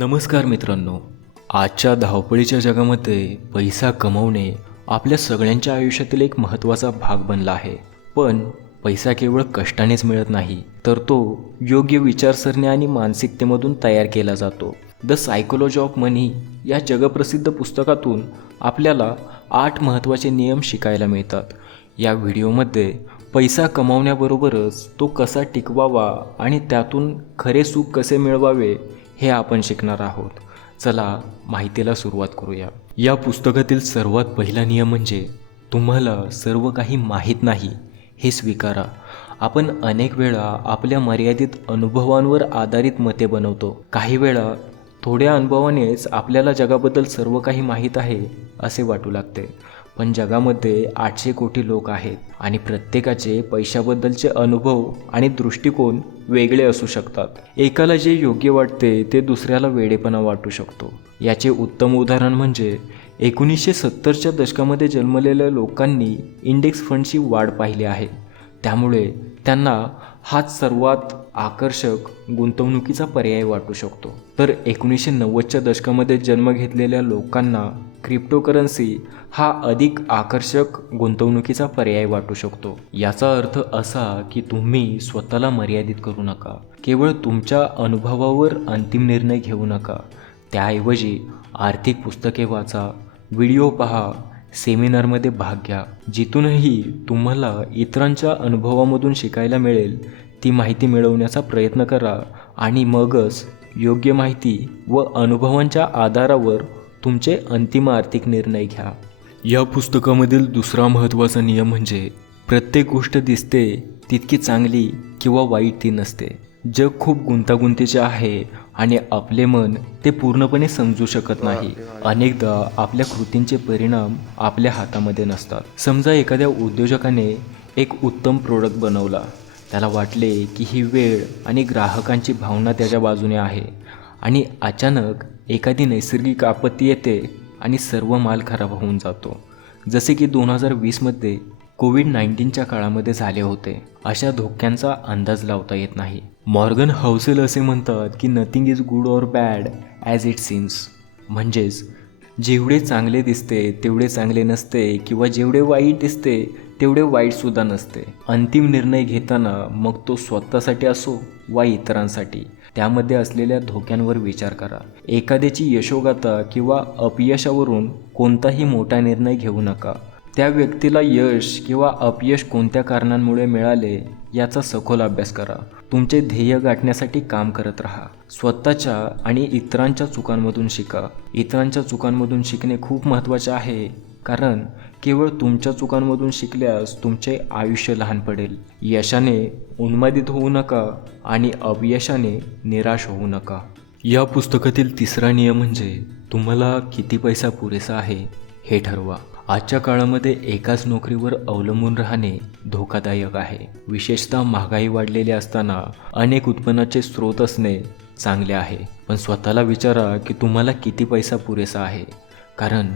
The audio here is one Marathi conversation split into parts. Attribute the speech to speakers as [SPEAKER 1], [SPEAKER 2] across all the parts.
[SPEAKER 1] नमस्कार मित्रांनो. आजच्या धावपळीच्या जगामध्ये पैसा कमवणे आपल्या सगळ्यांच्या आयुष्यातील एक महत्त्वाचा भाग बनला आहे. पण पैसा केवळ कष्टानेच मिळत नाही तर तो योग्य विचारसरणी आणि मानसिकतेमधून तयार केला जातो. द सायकोलॉजी ऑफ मनी या जगप्रसिद्ध पुस्तकातून आपल्याला आठ महत्त्वाचे नियम शिकायला मिळतात. या व्हिडिओमध्ये पैसा कमावण्याबरोबरच तो कसा टिकवावा आणि त्यातून खरे सुख कसे मिळवावे हे आपण शिकणार आहोत. चला माहितीला सुरुवात करूया. या पुस्तकातील सर्वात पहिला नियम म्हणजे तुम्हाला सर्व काही माहीत नाही हे स्वीकारा. आपण अनेक वेळा आपल्या मर्यादित अनुभवांवर आधारित मते बनवतो. काही वेळा थोड्या अनुभवानेच आपल्याला जगाबद्दल सर्व काही माहीत आहे असे वाटू लागते. पण जगामध्ये आठशे कोटी लोक आहेत आणि प्रत्येकाचे पैशाबद्दलचे अनुभव आणि दृष्टिकोन वेगळे असू शकतात. एकाला जे योग्य वाटते ते दुसऱ्याला वेडेपणा वाटू शकतो. याचे उत्तम उदाहरण म्हणजे एकोणीसशे सत्तरच्या दशकामध्ये जन्मलेल्या लोकांनी इंडेक्स फंडची वाढ पाहिली आहे. त्यामुळे त्यांना हाच सर्वात आकर्षक गुंतवणुकीचा पर्याय वाटू शकतो. तर एकोणीसशे नव्वदच्या दशकामध्ये जन्म घेतलेल्या लोकांना क्रिप्टोकरन्सी हा अधिक आकर्षक गुंतवणुकीचा पर्याय वाटू शकतो. याचा अर्थ असा की तुम्ही स्वतःला मर्यादित करू नका. केवळ तुमच्या अनुभवावर अंतिम निर्णय घेऊ नका. त्याऐवजी आर्थिक पुस्तके वाचा व्हिडिओ पहा सेमिनारमध्ये भाग घ्या. जिथूनही तुम्हाला इतरांच्या अनुभवामधून शिकायला मिळेल ती माहिती मिळवण्याचा प्रयत्न करा आणि मगच योग्य माहिती व अनुभवांच्या आधारावर तुमचे अंतिम आर्थिक निर्णय घ्या. या पुस्तकामधील दुसरा महत्त्वाचा नियम म्हणजे प्रत्येक गोष्ट दिसते तितकी चांगली किंवा वाईट ती नसते. जग खूप गुंतागुंतीचे आहे आणि आपले मन ते पूर्णपणे समजू शकत नाही. अनेकदा आपल्या कृतींचे परिणाम आपल्या हातामध्ये नसतात. समजा एखाद्या उद्योजकाने एक उत्तम प्रोडक्ट बनवला. त्याला वाटले की ही वेळ आणि ग्राहकांची भावना त्याच्या बाजूने आहे. आणि अचानक एखादी नैसर्गिक आपत्ती येते आणि सर्व माल खराब होऊन जातो. जसे की दोन हजार वीसमध्ये कोविड नाईन्टीनच्या काळामध्ये झाले होते. अशा धोक्यांचा अंदाज लावता येत नाही. मॉर्गन हाऊसेल असे म्हणतात की nothing is good or bad as it seems म्हणजेच जेवढे चांगले दिसते तेवढे चांगले नसते किंवा जेवढे वाईट दिसते तेवढे वाईटसुद्धा नसते. अंतिम निर्णय घेताना मग तो स्वतःसाठी असो वा इतरांसाठी. त्यामध्ये असलेल्या धोक्यांवर विचार करा. एखाद्याची यशोगाथा किंवा अपयशावरून कोणताही मोठा निर्णय घेऊ नका. त्या व्यक्तीला यश किंवा अपयश कोणत्या कारणांमुळे मिळाले याचा सखोल अभ्यास करा. तुमचे ध्येय गाठण्यासाठी काम करत राहा. स्वतःच्या आणि इतरांच्या चुकांमधून शिका. इतरांच्या चुकांमधून शिकणे खूप महत्त्वाचे आहे कारण केवळ तुमच्या चुकांमधून शिकल्यास तुमचे आयुष्य लहान पडेल. यशाने उन्मादित होऊ नका आणि अपयशाने निराश होऊ नका. या पुस्तकातील तिसरा नियम म्हणजे तुम्हाला किती पैसा पुरेसा आहे हे ठरवा. आजच्या काळामध्ये एकाच नोकरीवर अवलंबून राहणे धोकादायक आहे. विशेषतः महागाई वाढलेली असताना अनेक उत्पन्नाचे स्रोत असणे चांगले आहे. पण स्वतःला विचारा की तुम्हाला किती पैसा पुरेसा आहे. कारण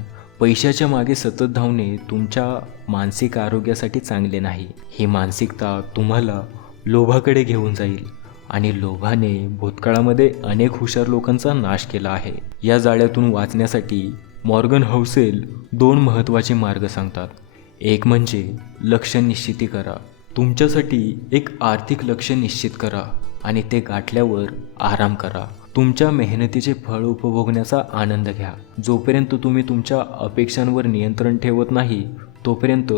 [SPEAKER 1] पैशाच्या मागे सतत धावणे तुमच्या मानसिक आरोग्यासाठी चांगले नाही. ही मानसिकता तुम्हाला लोभाकडे घेऊन जाईल आणि लोभाने भूतकाळामध्ये अनेक हुशार लोकांचा नाश केला आहे. या जाळ्यातून वाचण्यासाठी मॉर्गन हौसेल दोन महत्त्वाचे मार्ग सांगतात. एक म्हणजे लक्ष निश्चिती करा. तुमच्यासाठी एक आर्थिक लक्ष निश्चित करा आणि ते गाठल्यावर आराम करा. तुमच्या मेहनतीचे फळ उपभोगण्याचा आनंद घ्या. जोपर्यंत तुम्ही तुमच्या अपेक्षांवर नियंत्रण ठेवत नाही तोपर्यंत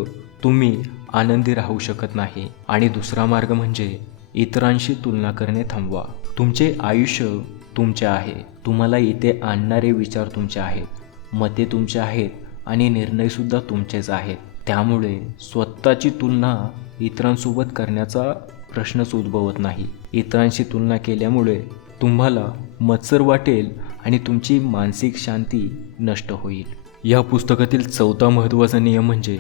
[SPEAKER 1] तुम्ही आनंदी राहू शकत नाही. आणि दुसरा मार्ग म्हणजे इतरांशी तुलना करणे थांबवा. तुमचे आयुष्य तुमचे आहे. तुम्हाला इथे आणणारे विचार तुमचे आहेत. मते तुमचे आहेत आणि निर्णयसुद्धा तुमचेच आहेत. त्यामुळे स्वतःची तुलना इतरांसोबत करण्याचा प्रश्नच उद्भवत नाही. इतरांशी तुलना केल्यामुळे तुम्हाला मत्सर वाटेल आणि तुमची मानसिक शांती नष्ट होईल. या पुस्तकातील चौथा महत्त्वाचा नियम म्हणजे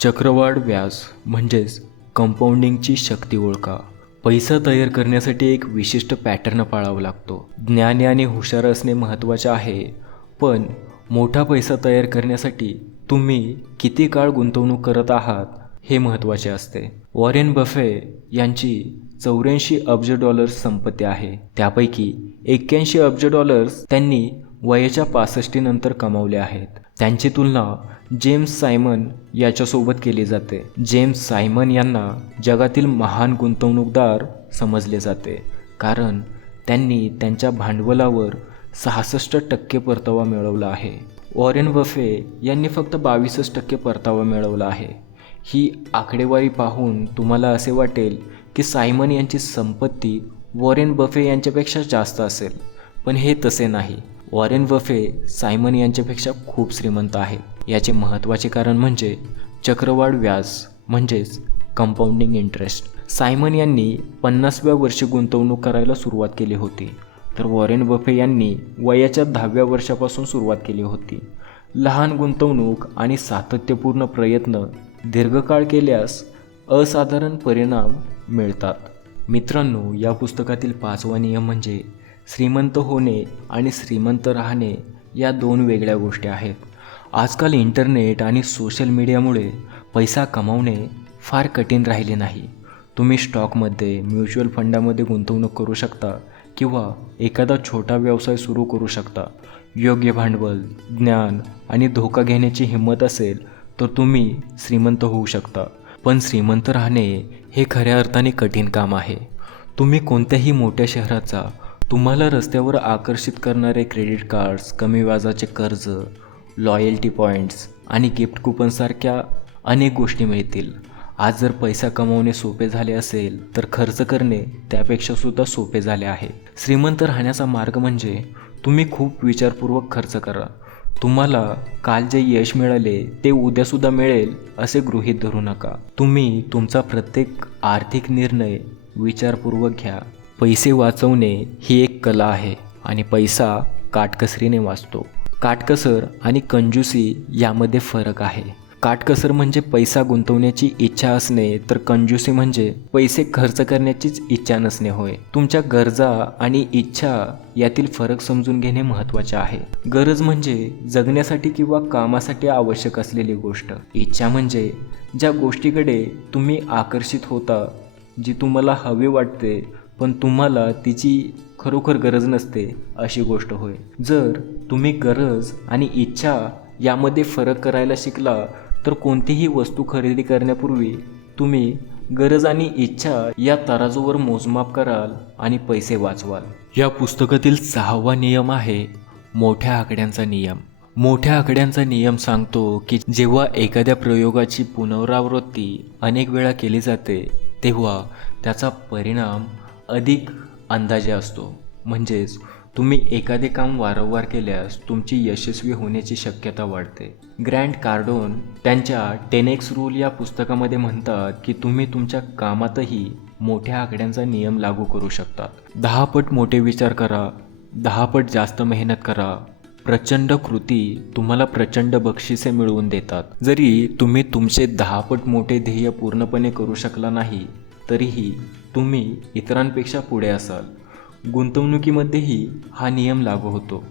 [SPEAKER 1] चक्रवाढ व्याज म्हणजेच कंपाऊंडिंगची शक्ती ओळखा. पैसा तयार करण्यासाठी एक विशिष्ट पॅटर्न पाळावा लागतो. ज्ञानी आणि हुशार असणे महत्त्वाचे आहे पण मोठा पैसा तयार करण्यासाठी तुम्ही किती काळ गुंतवणूक करत आहात हे महत्त्वाचे असते. वॉरेन बफे यांची चौऱ्याऐंशी अब्ज डॉलर्स संपत्ती आहे. त्यापैकी एक्क्याऐंशी अब्ज डॉलर्स त्यांनी वयाच्या पासष्टीनंतर कमावले आहेत. त्यांची तुलना जेम्स सायमन याच्यासोबत केली जाते. जेम्स सायमन यांना जगातील महान गुंतवणूकदार समजले जाते कारण त्यांनी त्यांच्या भांडवलावर सहासष्ट टक्के परतावा मिळवला आहे. वॉरेन बफे यांनी फक्त बावीसच टक्के परतावा मिळवला आहे. ही आकडेवारी पाहून तुम्हाला असे वाटेल की सायमन यांची संपत्ती वॉरेन बफे यांच्यापेक्षा जास्त असेल. पण हे तसे नाही. वॉरेन बफे सायमन यांच्यापेक्षा खूप श्रीमंत आहेत याचे महत्त्वाचे कारण म्हणजे चक्रवाढ व्याज म्हणजेच कंपाऊंडिंग इंटरेस्ट सायमन यांनी पन्नासव्या वर्षी गुंतवणूक करायला सुरुवात केली होती. तर वॉरेन बफे यांनी वयाच्या दहाव्या वर्षापासून सुरुवात केली होती. लहान गुंतवणूक आणि सातत्यपूर्ण प्रयत्न दीर्घकाळ केल्यास असाधारण परिणाम मिळतात. मित्रांनो या पुस्तकातील पाचवा नियम म्हणजे श्रीमंत होणे आणि श्रीमंत राहणे या दोन वेगळ्या गोष्टी आहेत. आजकाल इंटरनेट आणि सोशल मीडियामुळे पैसा कमावणे फार कठीण राहिले नाही. तुम्ही स्टॉकमध्ये म्युच्युअल फंडामध्ये गुंतवणूक करू शकता किंवा एखादा छोटा व्यवसाय सुरू करू शकता. योग्य भांडवल ज्ञान आणि धोका घेण्याची हिंमत असेल तर तुम्ही श्रीमंत होऊ शकता. पण श्रीमंत राहणे हे खऱ्या अर्थाने कठीण काम आहे. तुम्ही कोणत्याही मोठ्या शहराचा तुम्हाला रस्त्यावर आकर्षित करणारे क्रेडिट कार्ड्स कमी व्याजाचे कर्ज लॉयल्टी पॉईंट्स आणि गिफ्ट कुपनसारख्या अनेक गोष्टी मिळतील. आज जर पैसा कमवणे सोपे झाले असेल तर खर्च करणे त्यापेक्षा सुद्धा सोपे झाले आहे. श्रीमंत राहण्याचा मार्ग म्हणजे तुम्ही खूप विचारपूर्वक खर्च करा. तुम्हाला काल जे यश मिळाले ते उद्यासुद्धा मिळेल असे गृहीत धरू नका. तुम्ही तुमचा प्रत्येक आर्थिक निर्णय विचारपूर्वक घ्या. पैसे वाचवणे ही एक कला आहे आणि पैसा काटकसरीने वाचतो. काटकसर आणि कंजूसी यामध्ये फरक आहे. काटकसर म्हणजे पैसा गुंतवण्याची इच्छा असणे तर कंजूसी म्हणजे पैसे खर्च करण्याचीच इच्छा नसणे होय. तुमच्या गरजा आणि इच्छा यातील फरक समजून घेणे महत्त्वाचे आहे. गरज म्हणजे जगण्यासाठी किंवा कामासाठी आवश्यक असलेली गोष्ट. इच्छा म्हणजे ज्या गोष्टीकडे तुम्ही आकर्षित होता जी तुम्हाला हवी वाटते पण तुम्हाला तिची खरोखर गरज नसते अशी गोष्ट होय. जर तुम्ही गरज आणि इच्छा यामध्ये फरक करायला शिकला तर कोणतीही वस्तू खरेदी करण्यापूर्वी तुम्ही गरज आणि इच्छा या तराजूवर मोजमाप कराल आणि पैसे वाचवाल. या पुस्तकातील सहावा नियम आहे मोठ्या आकड्यांचा नियम. मोठ्या आकड्यांचा नियम सांगतो की जेव्हा एखाद्या प्रयोगाची पुनरावृत्ती अनेक वेळा केली जाते तेव्हा त्याचा परिणाम अधिक अंदाजे असतो. म्हणजेच तुम्ही एखादे काम वारंवार केल्यास तुमची यशस्वी होण्याची शक्यता वाढते. ग्रँड कार्डोन त्यांच्या टेनेक्स रूल या पुस्तकामध्ये म्हणतात की तुम्ही तुमच्या कामातही मोठ्या आकड्यांचा नियम लागू करू शकतात. दहा पट मोठे विचार करा दहा पट जास्त मेहनत करा प्रचंड कृती तुम्हाला प्रचंड बक्षिसे मिळवून देतात. जरी तुम्ही तुमचे दहा पट मोठे ध्येय पूर्णपणे करू शकला नाही तरीही तुम्ही इतरांपेक्षा पुढे असाल. गुंतवणुकीमध्येही हा नियम लागू होतो.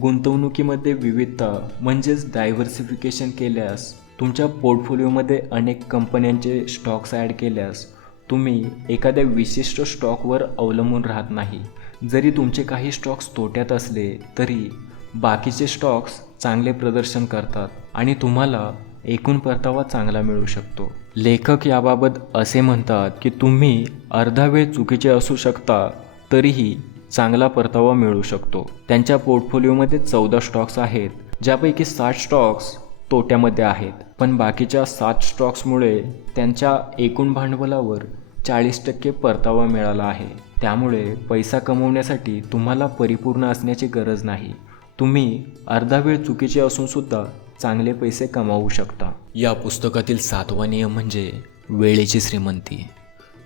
[SPEAKER 1] गुंतवणुकीमध्ये विविधता म्हणजेच डायव्हर्सिफिकेशन केल्यास तुमच्या पोर्टफोलिओमध्ये अनेक कंपन्यांचे स्टॉक्स ॲड केल्यास तुम्ही एखाद्या विशिष्ट स्टॉकवर अवलंबून राहत नाही. जरी तुमचे काही स्टॉक्स तोट्यात असले तरी बाकीचे स्टॉक्स चांगले प्रदर्शन करतात आणि तुम्हाला एकूण परतावा चांगला मिळू शकतो. लेखक याबाबत असे म्हणतात की तुम्ही अर्धा वेळ चुकीचे असू शकता तरीही चांगला परतावा मिळू शकतो. त्यांच्या पोर्टफोलिओमध्ये चौदा स्टॉक्स आहेत ज्यापैकी साठ स्टॉक्स तोट्यामध्ये आहेत. पण बाकीच्या सात स्टॉक्समुळे त्यांच्या एकूण भांडवलावर चाळीस टक्के परतावा मिळाला आहे. त्यामुळे पैसा कमवण्यासाठी तुम्हाला परिपूर्ण असण्याची गरज नाही. तुम्ही अर्धा वेळ चुकीचे असूनसुद्धा चांगले पैसे कमावू शकता. या पुस्तकातील सातवा नियम म्हणजे वेळेची श्रीमंती.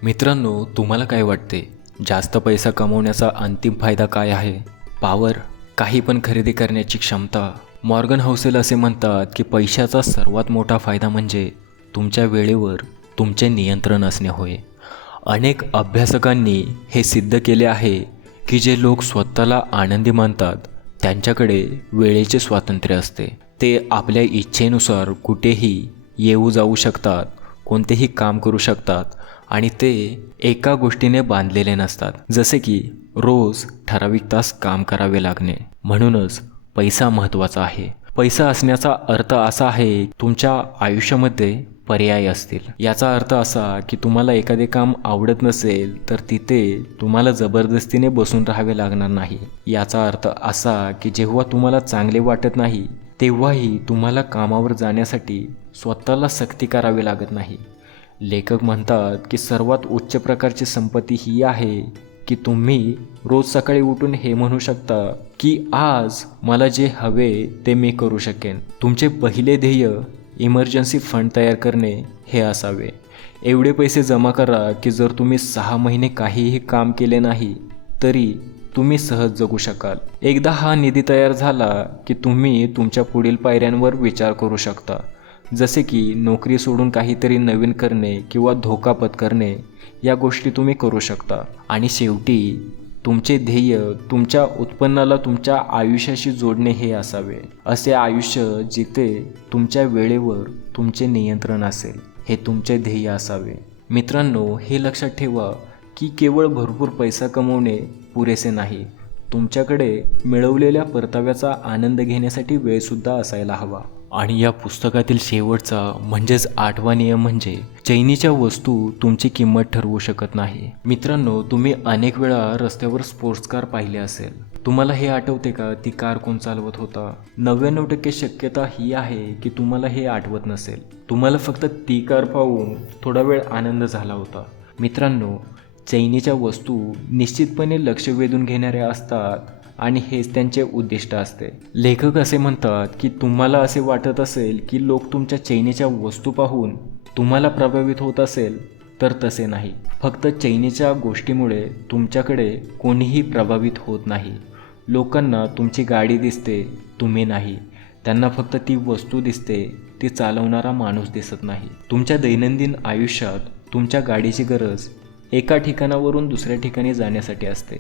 [SPEAKER 1] मित्रांनो तुम्हाला काय वाटते? जास्त पैसा कमवण्याचा अंतिम फायदा काय आहे? पावर काही पण खरेदी करण्याची क्षमता. मॉर्गन हाऊसेल असे म्हणतात की पैशाचा सर्वात मोठा फायदा म्हणजे तुमच्या वेळेवर तुमचे नियंत्रण असणे होय. अनेक अभ्यासकांनी हे सिद्ध केले आहे की जे लोक स्वतःला आनंदी मानतात त्यांच्याकडे वेळेचे स्वातंत्र्य असते. ते आपल्या इच्छेनुसार कुठेही येऊ जाऊ शकतात कोणतेही काम करू शकतात आणि ते एका गोष्टीने बांधलेले नसतात. जसे की रोज ठराविक तास काम करावे लागणे. म्हणूनच पैसा महत्त्वाचा आहे. पैसा असण्याचा अर्थ असा आहे तुमच्या आयुष्यामध्ये पर्याय असतील. याचा अर्थ असा की तुम्हाला एखादे काम आवडत नसेल तर तिथे तुम्हाला जबरदस्तीने बसून राहावे लागणार नाही. याचा अर्थ असा की जेव्हा तुम्हाला चांगले वाटत नाही तेव्हाही तुम्हाला कामावर जाण्यासाठी स्वतःला सक्ती करावी लागत नाही. लेखक म्हणतात की सर्वात उच्च प्रकारची संपत्ती ही आहे की तुम्ही रोज सकाळी उठून हे म्हणू शकता की आज मला जे हवे ते मी करू शकेन. तुमचे पहिले ध्येय इमर्जन्सी फंड तयार करणे हे असावे. एवढे पैसे जमा करा की जर तुम्ही सहा महिने काहीही काम केले नाही तरी तुम्ही सहज जगू शकाल. एकदा हा निधी तयार झाला की तुम्ही तुमच्या पुढील पायऱ्यांवर विचार करू शकता. जसे की नोकरी सोडून काहीतरी नवीन करणे किंवा धोका पत्करणे या गोष्टी तुम्ही करू शकता. आणि शेवटी तुमचे ध्येय तुमच्या उत्पन्नाला तुमच्या आयुष्याशी जोडणे हे असावे. असे आयुष्य जिथे तुमच्या वेळेवर तुमचे नियंत्रण असेल हे तुमचे ध्येय असावे. मित्रांनो हे लक्षात ठेवा की केवळ भरपूर पैसा कमवणे पुरेसे नाही. तुमच्याकडे मिळवलेल्या परताव्याचा आनंद घेण्यासाठी वेळसुद्धा असायला हवा. आणि या पुस्तकातील शेवटचा म्हणजेच आठवा नियम म्हणजे चैनीच्या वस्तू तुमची किंमत ठरवू शकत नाही. मित्रांनो तुम्ही अनेक वेळा रस्त्यावर स्पोर्ट्स कार पाहिले असेल. तुम्हाला हे आठवते का? ती कार कोण चालवत होता? नव्याण्णव टक्के शक्यता ही आहे की तुम्हाला हे आठवत नसेल. तुम्हाला फक्त ती कार पाहून थोडा वेळ आनंद झाला होता. मित्रांनो चैनीच्या वस्तू निश्चितपणे लक्ष वेधून घेणाऱ्या असतात. आणि हेच त्यांचे उद्दिष्ट असते. लेखक असे म्हणतात की तुम्हाला असे वाटत असेल की लोक तुमच्या चैनीच्या वस्तू पाहून तुम्हाला प्रभावित होत असेल तर तसे नाही. फक्त चैनीच्या गोष्टीमुळे तुमच्याकडे कोणीही प्रभावित होत नाही. लोकांना तुमची गाडी दिसते तुम्ही नाही. त्यांना फक्त ती वस्तू दिसते ती चालवणारा माणूस दिसत नाही. तुमच्या दैनंदिन आयुष्यात तुमच्या गाडीची गरज एका ठिकाणावरून दुसऱ्या ठिकाणी जाण्यासाठी असते.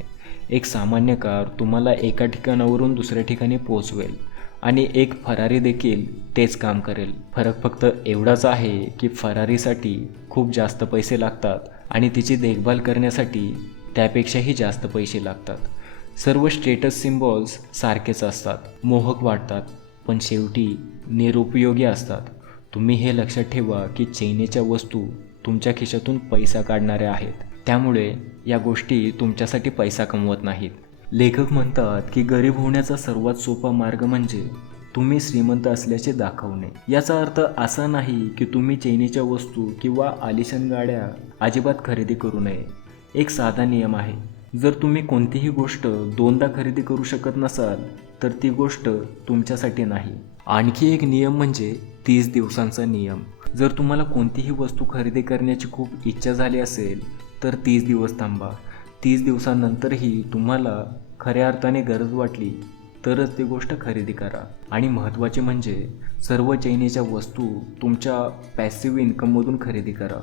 [SPEAKER 1] एक सामान्य कार तुम्हाला एका ठिकाणावरून दुसऱ्या ठिकाणी पोहोचवेल आणि एक फरारी देखील तेच काम करेल. फरक फक्त एवढाच आहे की फरारीसाठी खूप जास्त पैसे लागतात आणि तिची देखभाल करण्यासाठी त्यापेक्षाही जास्त पैसे लागतात. सर्व स्टेटस सिम्बॉल्स सारखेच असतात. मोहक वाटतात पण शेवटी निरुपयोगी असतात. तुम्ही हे लक्षात ठेवा की चैनेच्या वस्तू तुमच्या खिशातून पैसा काढणाऱ्या आहेत. त्यामुळे या गोष्टी तुमच्यासाठी पैसा कमवत नाहीत. लेखक म्हणतात की गरीब होण्याचा सर्वात सोपा मार्ग म्हणजे तुम्ही श्रीमंत असल्याचे दाखवणे. याचा अर्थ असा नाही की तुम्ही चैनीच्या वस्तू किंवा आलिशान गाड्या अजिबात खरेदी करू नये. एक साधा नियम आहे. जर तुम्ही कोणतीही गोष्ट दोनदा खरेदी करू शकत नसाल तर ती गोष्ट तुमच्यासाठी नाही. आणखी एक नियम म्हणजे तीस दिवसांचा नियम. जर तुम्हाला कोणतीही वस्तू खरेदी करण्याची खूप इच्छा झाली असेल तर तीस दिवस थांबा. तीस दिवसानंतरही तुम्हाला खऱ्या अर्थाने गरज वाटली तरच ती गोष्ट खरेदी करा. आणि महत्त्वाचे म्हणजे सर्व चैनीच्या वस्तू तुमच्या पॅसिव्ह इन्कममधून खरेदी करा.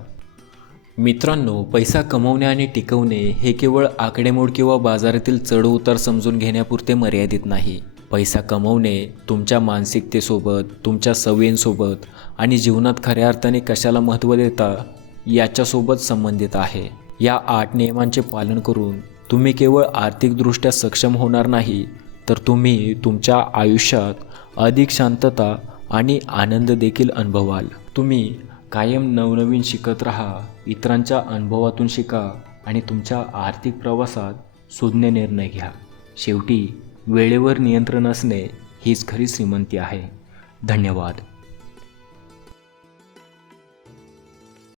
[SPEAKER 1] मित्रांनो पैसा कमवणे आणि टिकवणे हे केवळ आकडेमोड किंवा बाजारातील चढउतार समजून घेण्यापुरते मर्यादित नाही. पैसा कमवणे तुमच्या मानसिकतेसोबत तुमच्या सवयींसोबत आणि जीवनात खऱ्या अर्थाने कशाला महत्त्व देता याच्यासोबत संबंधित आहे. या आठ नियमांचे पालन करून तुम्ही केवळ आर्थिकदृष्ट्या सक्षम होणार नाही तर तुम्ही तुमच्या आयुष्यात अधिक शांतता आणि आनंद देखील अनुभवाल. तुम्ही कायम नवनवीन शिकत राहा इतरांच्या अनुभवातून शिका आणि तुमच्या आर्थिक प्रवासात सुज्ञ निर्णय घ्या. शेवटी वेळेवर नियंत्रण असणे हीच खरी श्रीमंती आहे. धन्यवाद.